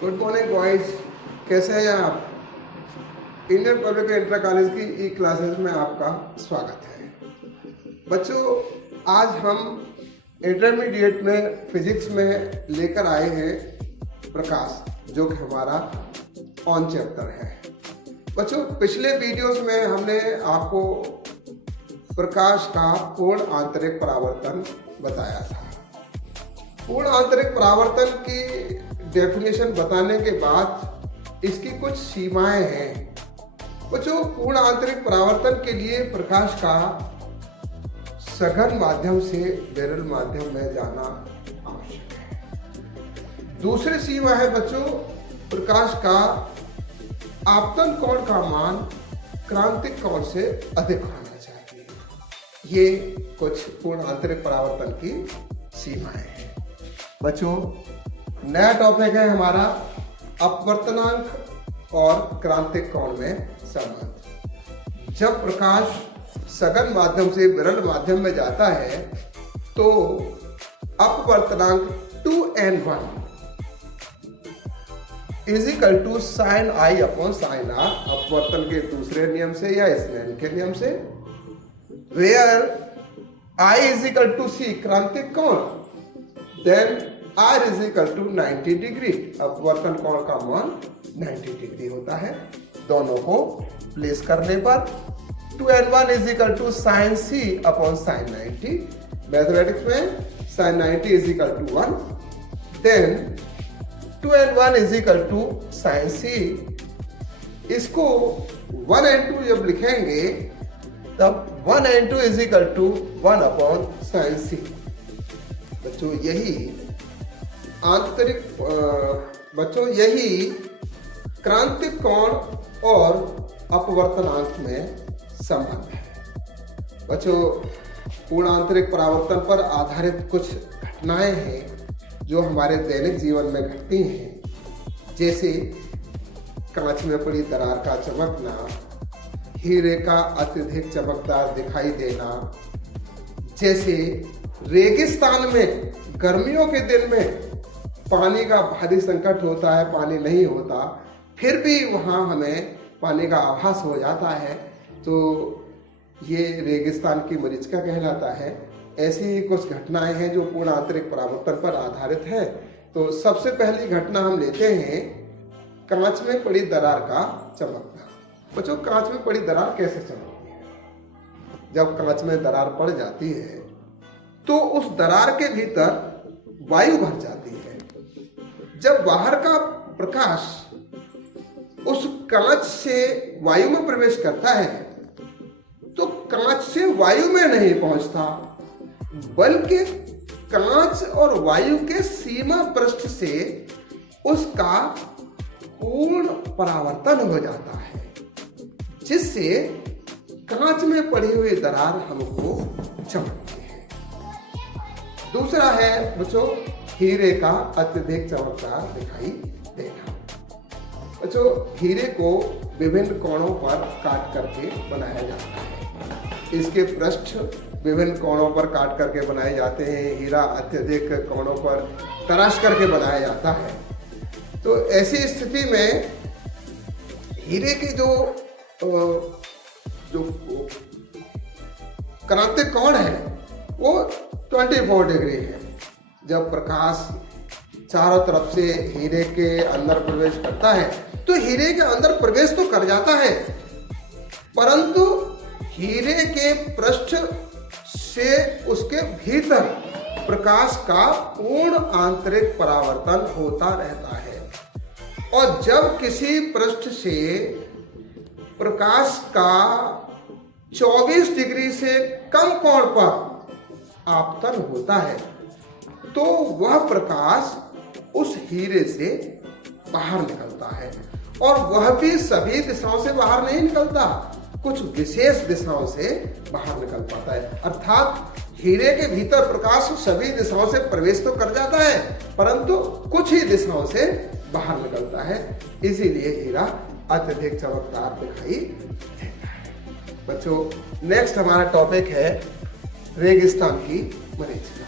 Good morning boys, कैसे हैं आप? इंडियन पब्लिक इंटर कॉलेज की ई क्लासेस में आपका स्वागत है। बच्चों, आज हम इंटरमीडिएट में फिजिक्स में लेकर आए हैं प्रकाश, जो कि हमारा ऑन चैप्टर है। बच्चों, पिछले वीडियोस में हमने आपको प्रकाश का पूर्ण आंतरिक परावर्तन बताया था। पूर्ण आंतरिक परावर्तन की डेफिनेशन बताने के बाद इसकी कुछ सीमाएं हैं। बच्चों, पूर्ण आंतरिक परावर्तन के लिए प्रकाश का सघन माध्यम से विरल माध्यम में जाना आवश्यक है। दूसरी सीमा है बच्चों, प्रकाश का आपतन कोण का मान क्रांतिक कोण से अधिक होना चाहिए। ये कुछ पूर्ण आंतरिक परावर्तन की सीमाएं हैं। बच्चों, नया टॉपिक है हमारा अपवर्तनांक और क्रांतिक कोण में संबंध। जब प्रकाश सघन माध्यम से विरल माध्यम में जाता है तो अपवर्तनांक 2n1 equal to sine I upon sine R, अपवर्तन के दूसरे नियम से या स्नेल के नियम से, where I equal to C क्रांतिक कोण, then R is equal to 90 degree. अपवर्तन कोण का मान 90 डिग्री होता है। दोनों को प्लेस करने पर 2n1 is equal to sine C upon sine 90। Mathematics में sine 90 is equal to 1, then 2n1 is equal to sine C. इसको 1n2 जब लिखेंगे तब 1n2 is equal to 1 upon sine C. बच्चों, यही क्रांतिक कोण और अपवर्तनांक में संबंध है। बच्चों, पूर्ण आंतरिक परावर्तन पर आधारित कुछ घटनाएं हैं जो हमारे दैनिक जीवन में घटती हैं, जैसे कांच में पड़ी दरार का चमकना, हीरे का अत्यधिक चमकदार दिखाई देना, जैसे रेगिस्तान में गर्मियों के दिन में पानी का भारी संकट होता है, पानी नहीं होता, फिर भी वहाँ हमें पानी का आभास हो जाता है, तो ये रेगिस्तान की मरीचिका कहलाता है। ऐसी ही कुछ घटनाएं हैं जो पूर्ण आंतरिक परावर्तन पर आधारित है। तो सबसे पहली घटना हम लेते हैं कांच में पड़ी दरार का चमकना। बच्चों, कांच में पड़ी दरार कैसे चमकती है? जब कांच में दरार पड़ जाती है तो उस दरार के भीतर वायु भर जाती है। जब बाहर का प्रकाश उस कांच से वायु में प्रवेश करता है तो कांच से वायु में नहीं पहुंचता, बल्कि कांच और वायु के सीमा पृष्ठ से उसका पूर्ण परावर्तन हो जाता है, जिससे कांच में पड़ी हुई दरार हमको चमकती है। दूसरा है बच्चों, हीरे का अत्यधिक चमकदार दिखाई देना। बच्चों, हीरे को विभिन्न कोणों पर काट करके बनाया जाता है। इसके पृष्ठ विभिन्न कोणों पर काट करके बनाए जाते हैं। हीरा अत्यधिक कोणों पर तराश करके बनाया जाता है। तो ऐसी स्थिति में हीरे के जो क्रांतिक कोण है वो 24 डिग्री है। जब प्रकाश चारों तरफ से हीरे के अंदर प्रवेश करता है तो हीरे के अंदर प्रवेश तो कर जाता है, परंतु हीरे के पृष्ठ से उसके भीतर प्रकाश का पूर्ण आंतरिक परावर्तन होता रहता है। और जब किसी पृष्ठ से प्रकाश का 24 डिग्री से कम कोण पर आपतन होता है तो वह प्रकाश उस हीरे से बाहर निकलता है, और वह भी सभी दिशाओं से बाहर नहीं निकलता, कुछ विशेष दिशाओं से बाहर निकल पाता है। अर्थात हीरे के भीतर प्रकाश सभी दिशाओं से प्रवेश तो कर जाता है, परंतु कुछ ही दिशाओं से बाहर निकलता है। इसीलिए हीरा अत्यधिक चमकदार दिखाई देता है। बच्चों, नेक्स्ट हमारा टॉपिक है रेगिस्तान की मरीचिका।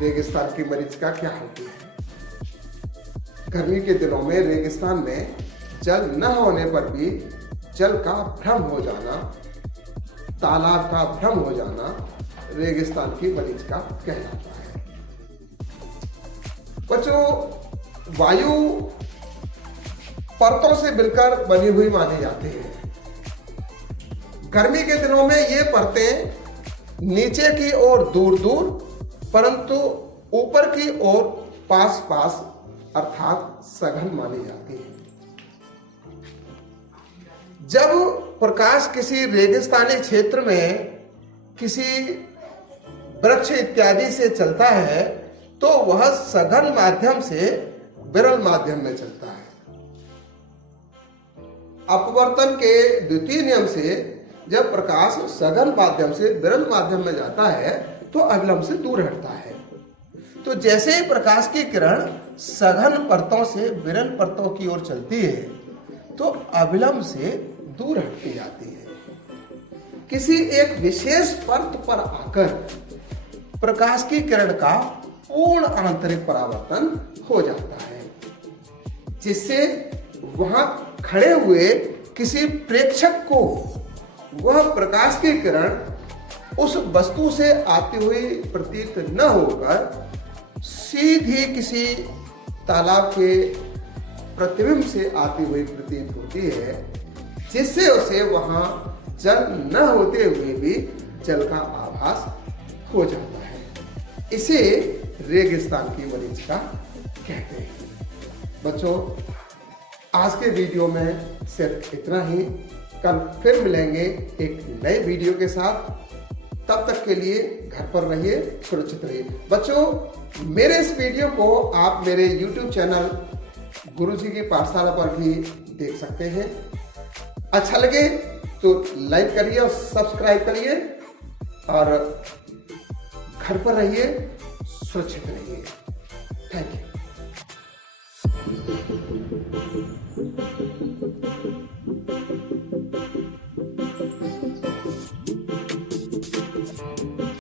रेगिस्तान की मरीचिका क्या होती है? गर्मी के दिनों में रेगिस्तान में जल न होने पर भी जल का भ्रम हो जाना, तालाब का भ्रम हो जाना रेगिस्तान की मरीचिका कहलाता है। बच्चों, वायु परतों से मिलकर बनी हुई मानी जाती है। गर्मी के दिनों में ये परतें नीचे की ओर दूर दूर परंतु ऊपर की ओर पास पास अर्थात सघन मानी जाती है। जब प्रकाश किसी रेगिस्तानी क्षेत्र में किसी वृक्ष इत्यादि से चलता है तो वह सघन माध्यम से विरल माध्यम में चलता है। अपवर्तन के द्वितीय नियम से जब प्रकाश सघन माध्यम से विरल माध्यम में जाता है तो अविलंब से दूर हटता है। तो जैसे ही प्रकाश की किरण सघन परतों से विरल परतों की ओर चलती है तो अविलंब से दूर हटती जाती है। किसी एक विशेष परत पर आकर प्रकाश की किरण का पूर्ण आंतरिक परावर्तन हो जाता है, जिससे वहां खड़े हुए किसी प्रेक्षक को वह प्रकाश की किरण उस वस्तु से आती हुई प्रतीत न होकर सीधी किसी तालाब के प्रतिबिंब से आती हुई प्रतीत होती है, जिससे उसे वहां जल न होते हुए भी जल का आभास हो जाता है। इसे रेगिस्तान की मरीचिका कहते हैं। बच्चों, आज के वीडियो में सिर्फ इतना ही। कल फिर मिलेंगे एक नए वीडियो के साथ। तब तक के लिए घर पर रहिए, सुरक्षित रहिए। बच्चों, मेरे इस वीडियो को आप मेरे YouTube चैनल गुरुजी की पाठशाला पर भी देख सकते हैं। अच्छा लगे तो लाइक करिए और सब्सक्राइब करिए और घर पर रहिए, सुरक्षित रहिए। Thank you.